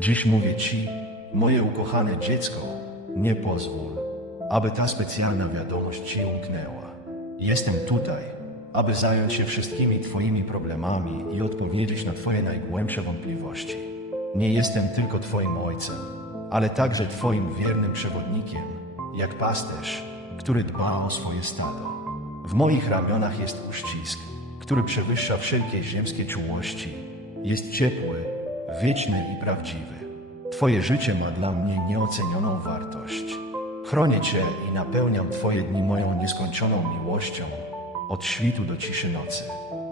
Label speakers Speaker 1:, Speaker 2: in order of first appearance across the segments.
Speaker 1: Dziś mówię Ci, moje ukochane dziecko, nie pozwól, aby ta specjalna wiadomość Ci umknęła. Jestem tutaj, aby zająć się wszystkimi Twoimi problemami i odpowiedzieć na Twoje najgłębsze wątpliwości. Nie jestem tylko Twoim ojcem, ale także Twoim wiernym przewodnikiem, jak pasterz, który dba o swoje stado. W moich ramionach jest uścisk, który przewyższa wszelkie ziemskie czułości. Jest ciepły, wieczny i prawdziwy. Twoje życie ma dla mnie nieocenioną wartość. Chronię Cię i napełniam Twoje dni moją nieskończoną miłością, od świtu do ciszy nocy.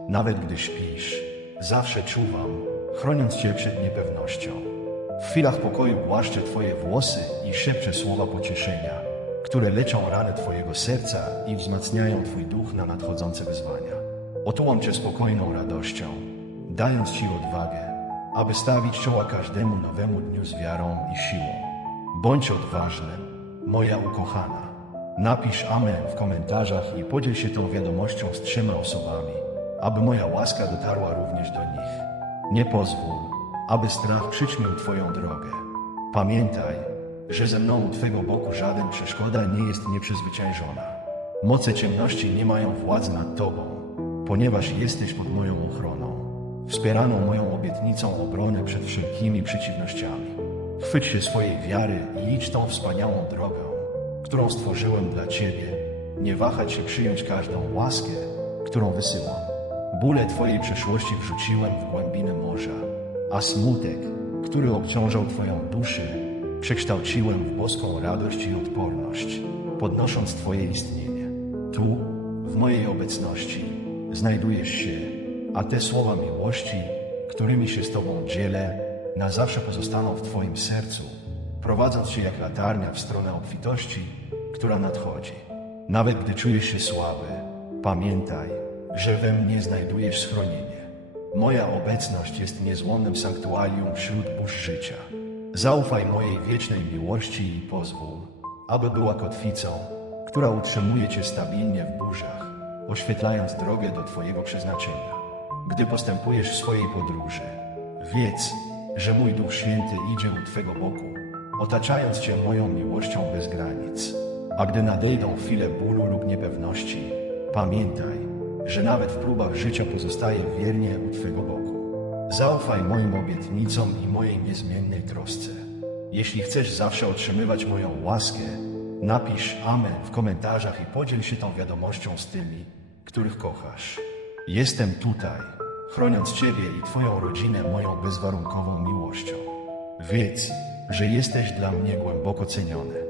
Speaker 1: Nawet gdy śpisz, zawsze czuwam, chroniąc Cię przed niepewnością. W chwilach pokoju głaszczę Twoje włosy i szepczę słowa pocieszenia, które leczą rany Twojego serca i wzmacniają Twój duch na nadchodzące wyzwania. Otułam Cię spokojną radością, dając Ci odwagę, aby stawić czoła każdemu nowemu dniu z wiarą i siłą. Bądź odważny, moja ukochana. Napisz Amen w komentarzach i podziel się tą wiadomością z trzema osobami, aby moja łaska dotarła również do nich. Nie pozwól, aby strach przyćmił Twoją drogę. Pamiętaj, że ze mną u Twego boku żaden przeszkoda nie jest nieprzezwyciężona. Moce ciemności nie mają władzy nad Tobą, ponieważ jesteś pod moją ochroną, wspieraną moją obietnicą obrony przed wszelkimi przeciwnościami. Chwyć się swojej wiary i idź tą wspaniałą drogą, którą stworzyłem dla Ciebie. Nie wahać się przyjąć każdą łaskę, którą wysyłam. Bóle Twojej przeszłości wrzuciłem w głębiny morza, a smutek, który obciążał Twoją duszę, przekształciłem w boską radość i odporność, podnosząc Twoje istnienie. Tu, w mojej obecności, znajdujesz się, a te słowa miłości, którymi się z Tobą dzielę, na zawsze pozostaną w Twoim sercu, prowadząc Cię jak latarnia w stronę obfitości, która nadchodzi. Nawet gdy czujesz się słaby, pamiętaj, że we mnie znajdujesz schronienie. Moja obecność jest niezłomnym sanktuarium wśród burz życia. Zaufaj mojej wiecznej miłości i pozwól, aby była kotwicą, która utrzymuje Cię stabilnie w burzach, oświetlając drogę do Twojego przeznaczenia. Gdy postępujesz w swojej podróży, wiedz, że mój Duch Święty idzie u Twego boku, otaczając Cię moją miłością bez granic. A gdy nadejdą chwile bólu lub niepewności, pamiętaj, że nawet w próbach życia pozostaję wiernie u Twego boku. Zaufaj moim obietnicom i mojej niezmiennej trosce. Jeśli chcesz zawsze otrzymywać moją łaskę, napisz Amen w komentarzach i podziel się tą wiadomością z tymi, których kochasz. Jestem tutaj, chroniąc Ciebie i Twoją rodzinę moją bezwarunkową miłością. Wiedz, że jesteś dla mnie głęboko ceniony.